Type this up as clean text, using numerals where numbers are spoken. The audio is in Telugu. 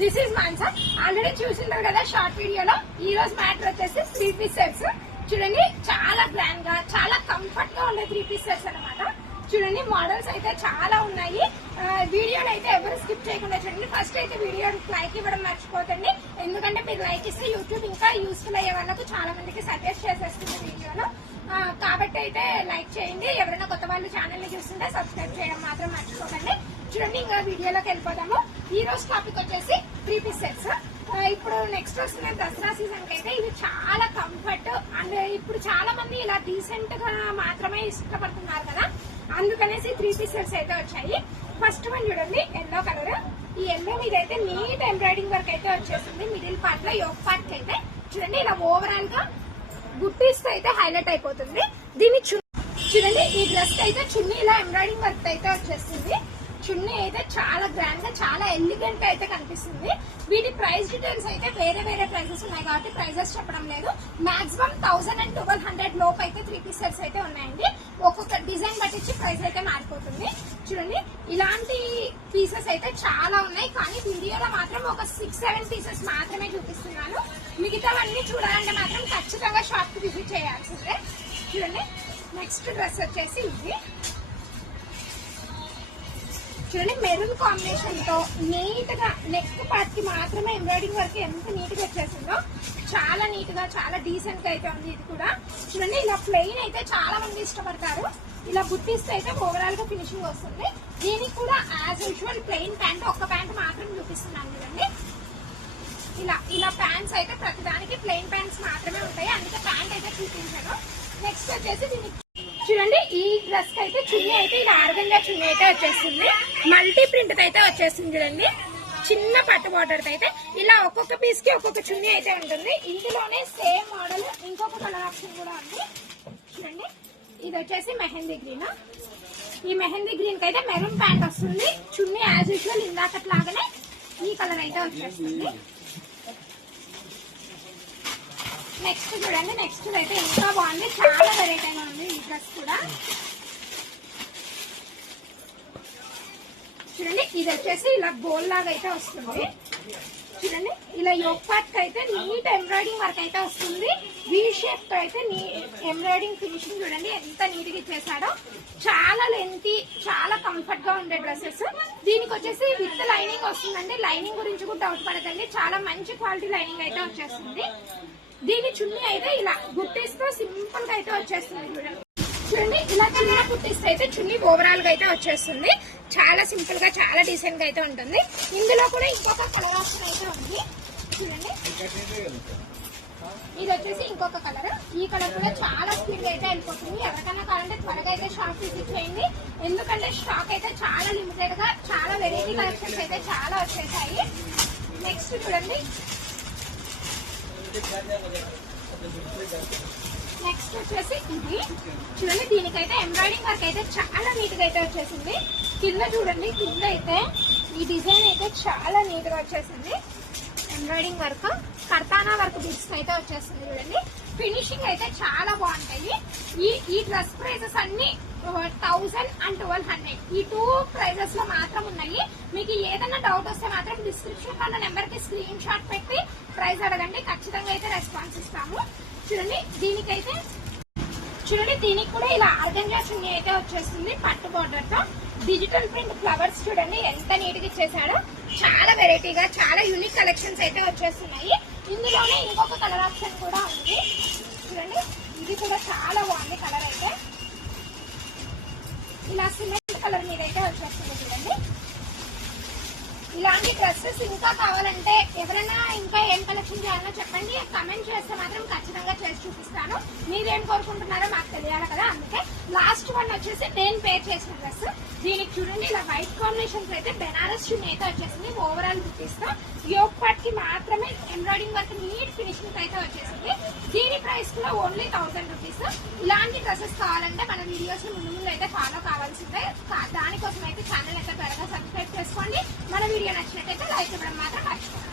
This is Mansa. ఆల్రెడీ చూసింటారు కదా షార్ట్ వీడియోలో. ఈ రోజు మ్యాటర్ వచ్చేసి 3 పీస్ సెట్స్. చూడండి చాలా గ్రాండ్ గా చాలా కంఫర్ట్ గా ఉండే 3 పీస్ సెట్స్ అనమాట. చూడండి మోడల్స్ అయితే చాలా ఉన్నాయి. వీడియోని అయితే ఎవరు స్కిప్ చేయకుండా చూడండి. ఫస్ట్ అయితే వీడియో లైక్ ఇవ్వడం మర్చిపోతండి, ఎందుకంటే మీరు లైక్ ఇస్తే యూట్యూబ్ ఇంకా యూస్ఫుల్ అయ్యే వాళ్ళకు చాలా మందికి సజెస్ట్ చేసేస్తుంది వీడియోలో. కాబట్టి అయితే లైక్ చేయండి. ఎవరైనా కొత్త వాళ్ళు ఛానల్ ని చూస్తుంటే సబ్స్క్రైబ్ చేయడం మాత్రం మర్చిపోకండి. చూడండి ఇంకా వీడియోలోకి వెళ్ళిపోదాము. ఈ రోజు టాపిక్ వచ్చేసి 3 పీస్ సెట్స్. ఇప్పుడు నెక్స్ట్ వస్తున్న దసరా సీజన్ కి అయితే ఇవి చాలా కంఫర్ట్ అండ్ ఇప్పుడు చాలా మంది ఇలా డీసెంట్ గా మాత్రమే ఇష్టపడుతున్నారు కదా, అందుకనేసి 3 పీస్ సెట్స్ అయితే వచ్చాయి. ఫస్ట్ వన్ చూడండి, ఎల్లో కలర్. ఈ ఎల్లో మీద అయితే నీట్ ఎంబ్రాయిడింగ్ వర్క్ అయితే వచ్చేసింది. మిడిల్ పార్ట్ లో యోక్ పార్ట్ అయితే చూడండి ఇలా ఓవరాల్ గా బుట్టీస్ అయితే హైలైట్ అయిపోతుంది. దీని చూడండి ఈ డ్రెస్ అయితే చున్నీ ఇలా ఎంబ్రాయిడింగ్ వర్క్ అయితే వచ్చేస్తుంది. చున్నీ అయితే చాలా గ్రాండ్ గా చాలా ఎలిగెంట్ గా అయితే కనిపిస్తుంది. వీటి ప్రైస్ డీటెయిల్స్ అయితే వేరే వేరే ప్రైసెస్ ఉన్నాయి కాబట్టి ప్రైసెస్ చెప్పడం లేదు. మాక్సిమం 1000 and 1200 లోపు అయితే 3 పీస్ సెట్స్ అయితే ఉన్నాయండి. ఒక్కొక్క డిజైన్ బట్టి ప్రైస్ అయితే మారిపోతుంది. చూడండి ఇలాంటి పీసెస్ అయితే చాలా ఉన్నాయి, కానీ వీడియోలో మాత్రం ఒక 6-7 పీసెస్ మాత్రమే చూపిస్తున్నాను. మిగతావన్నీ చూడాలంటే మాత్రం ఖచ్చితంగా షాప్ కి విజిట్ చేయాల్సిందే. చూడండి నెక్స్ట్ డ్రెస్ వచ్చేసి ఇది. చూడండి మెరూన్ కాంబినేషన్ తో నీట్ గా నెక్ పార్ట్ కి మాత్రమే ఎంబ్రాయిడింగ్ వర్క్ ఎంత నీట్ గా వచ్చేసిందో, చాలా నీట్ గా చాలా డీసెంట్ గా అయితే ఉంది. ఇది కూడా చూడండి ఇలా ప్లెయిన్ అయితే చాలా మంది ఇష్టపడతారు. ఇలా బుట్టీస్ అయితే ఓవరాల్ గా ఫినిషింగ్ వస్తుంది. దీనికి కూడా యాజ్ యూజువల్ ప్లెయిన్ ప్యాంట్, ఒక్క ప్యాంట్ మాత్రం చూపిస్తున్నాను చూడండి. ఇలా ప్యాంట్స్ అయితే ప్రతిదానికి ప్లెయిన్ ప్యాంట్స్ మాత్రమే ఉంటాయి, అందుకే ప్యాంట్ అయితే చూపించాను. నెక్స్ట్ వచ్చేసి దీనికి చూడండి ఈ డ్రెస్ కి అయితే చున్నీ అయితే ఇలా ఆర్గంజా చున్నీ అయితే వచ్చేస్తుంది. మల్టీ ప్రింట్ అయితే వచ్చేస్తుంది. చూడండి చిన్న పట్టు బార్డర్ అయితే ఇలా ఒక్కొక్క పీస్ కి ఒక్కొక్క చున్నీ అయితే ఉంటుంది. ఇందులోనే సేమ్ మోడల్ ఇంకొక కలర్ ఆప్షన్ కూడా ఉంది. చూడండి ఇది వచ్చేసి మెహందీ గ్రీన్. ఈ మెహందీ గ్రీన్ కి అయితే మెరూన్ ప్యాంట్ వస్తుంది. చున్నీ యాజ్ యూజువల్ ఇందాకట్లాగానే ఈ కలర్ అయితే వచ్చేస్తుంది. నెక్స్ట్ చూడండి, నెక్స్ట్ అయితే ఇంకా బాగుంది, చాలా వెరైటీగా ఉంది ఈ డ్రెస్ కూడా. చూడండి ఇది వచ్చేసి ఇలా గోల్ లాగా అయితే వస్తుంది. చూడండి ఇలా యోక్ పార్ట్ అయితే నీట్ ఎంబ్రాయిడింగ్ వర్క్ అయితే వస్తుంది. వీ షేప్ తో అయితే ఎంబ్రాయిడింగ్ ఫినిషింగ్ చూడండి ఎంత నీట్ గా ఇచ్చేసాడో. చాలా లెంతీ చాలా కంఫర్ట్ గా ఉండే డ్రెస్సెస్. దీనికి వచ్చేసి విత్ లైనింగ్ వస్తుందండి. లైనింగ్ గురించి కూడా డౌట్ పడకండి, చాలా మంచి క్వాలిటీ లైనింగ్ అయితే వచ్చేస్తుంది. దీని చున్నీ అయితే ఇలా బుట్టీస్ తో సింపుల్ గా అయితే వచ్చేస్తుంది. చూడండి ఇలా చిన్న బుట్టీస్ అయితే చున్నీ ఓవరాల్ గా అయితే వచ్చేస్తుంది. చాలా సింపుల్ గా చాలా డీసెంట్ గా అయితే ఉంటుంది. ఇందులో కూడా ఇంకొక కలర్ ఆప్షన్ అయితే ఉంది. చూడండి ఇది వచ్చేసి ఇంకొక కలర్. ఈ కలర్ కూడా చాలా స్పీడ్ గా అయితే వెళ్ళిపోతుంది. ఎవరికైనా కావాలంటే త్వరగా అయితే షాప్ విజిట్ చేయండి, ఎందుకంటే స్టాక్ అయితే చాలా లిమిటెడ్ గా చాలా వెరైటీ కలెక్షన్స్ అయితే చాలా వచ్చేసాయి. నెక్స్ట్ చూడండి, నెక్స్ట్ వచ్చేసి ఇది. చూడండి దీనికైతే ఎంబ్రాయిడింగ్ వర్క్ అయితే చాలా నీట్ గా అయితే వచ్చేసింది. కింద చూడండి, కింద అయితే ఈ డిజైన్ అయితే చాలా నీట్ గా వచ్చేసింది. ఎంబ్రాయిడింగ్ వర్క్ కర్తానా వర్క్ బిట్స్ అయితే వచ్చేస్తుంది. చూడండి ఫినిషింగ్ అయితే చాలా బాగుంటాయి. ఈ డ్రెస్ ప్రైజెస్ అన్ని 1000 and 1200 ఈ 2 ప్రైజెస్ లో మాత్రం ఉన్నాయి. మీకు ఏదైనా డౌట్ వస్తే మాత్రం డిస్క్రిప్షన్ లో నెంబర్ కి స్క్రీన్ షాట్ పెట్టి ప్రైస్ అడగండి, ఖచ్చితంగా అయితే రెస్పాన్స్ ఇస్తాము. చూడండి దీనికి కూడా ఇలా ఆర్గంజా చున్నీ అయితే వచ్చేస్తుంది. పట్టు బార్డర్ తో డిజిటల్ ప్రింట్ ఫ్లవర్స్ చూడండి ఎంత నీట్ గా ఇచ్చేసాడో. చాలా వెరైటీగా చాలా యూనిక్ కలెక్షన్స్ అయితే వచ్చేస్తున్నాయి. ఇందులోనే ఇంకొక కలర్ ఆప్షన్ కూడా ఉంది. చూడండి ఇది కూడా చాలా బాగుంది కలర్ అయితే. ఇలా సిమెంట్ కలర్ మీద అయితే వచ్చేస్తుంది. చూడండి ఇలాంటి డ్రెస్సెస్ ఇంకా కావాలంటే ఎవరైనా ఇంకా ఏం కలెక్షన్ చేయాలో చెప్పండి, కమెంట్ చేస్తే మాత్రం ఖచ్చితంగా చేసి చూపిస్తాను. మీరేం కోరుకుంటున్నారో మాకు తెలియాలి కదా, అందుకే. లాస్ట్ వన్ వచ్చేసి నేను పేర్ చేసిన డ్రెస్. దీనికి చూడండి ఇలా వైట్ కాంబినేషన్స్ అయితే బెనారస్ చున్నీ అయితే వచ్చేసింది. ఓవరాల్ బుట్టీస్తో యోక్ పార్ట్ కి మాత్రమే ఎంబ్రాయిడింగ్ వర్క్ నీట్ ఫినిషింగ్ అయితే వచ్చేసింది. దీని ప్రైస్ కూడా ఓన్లీ 1000 రూపీస్. ఇలాంటి డ్రెస్సెస్ కావాలంటే మన వీడియోస్ ముందు అయితే ఫాలో కావాల్సిందే. దానికోసం అయితే ఛానల్ అయితే త్వరగా సబ్స్క్రైబ్ చేసుకోండి. మన వీడియో నచ్చినట్టయితే లైక్ ఇవ్వడం మాత్రం మర్చిపోండి.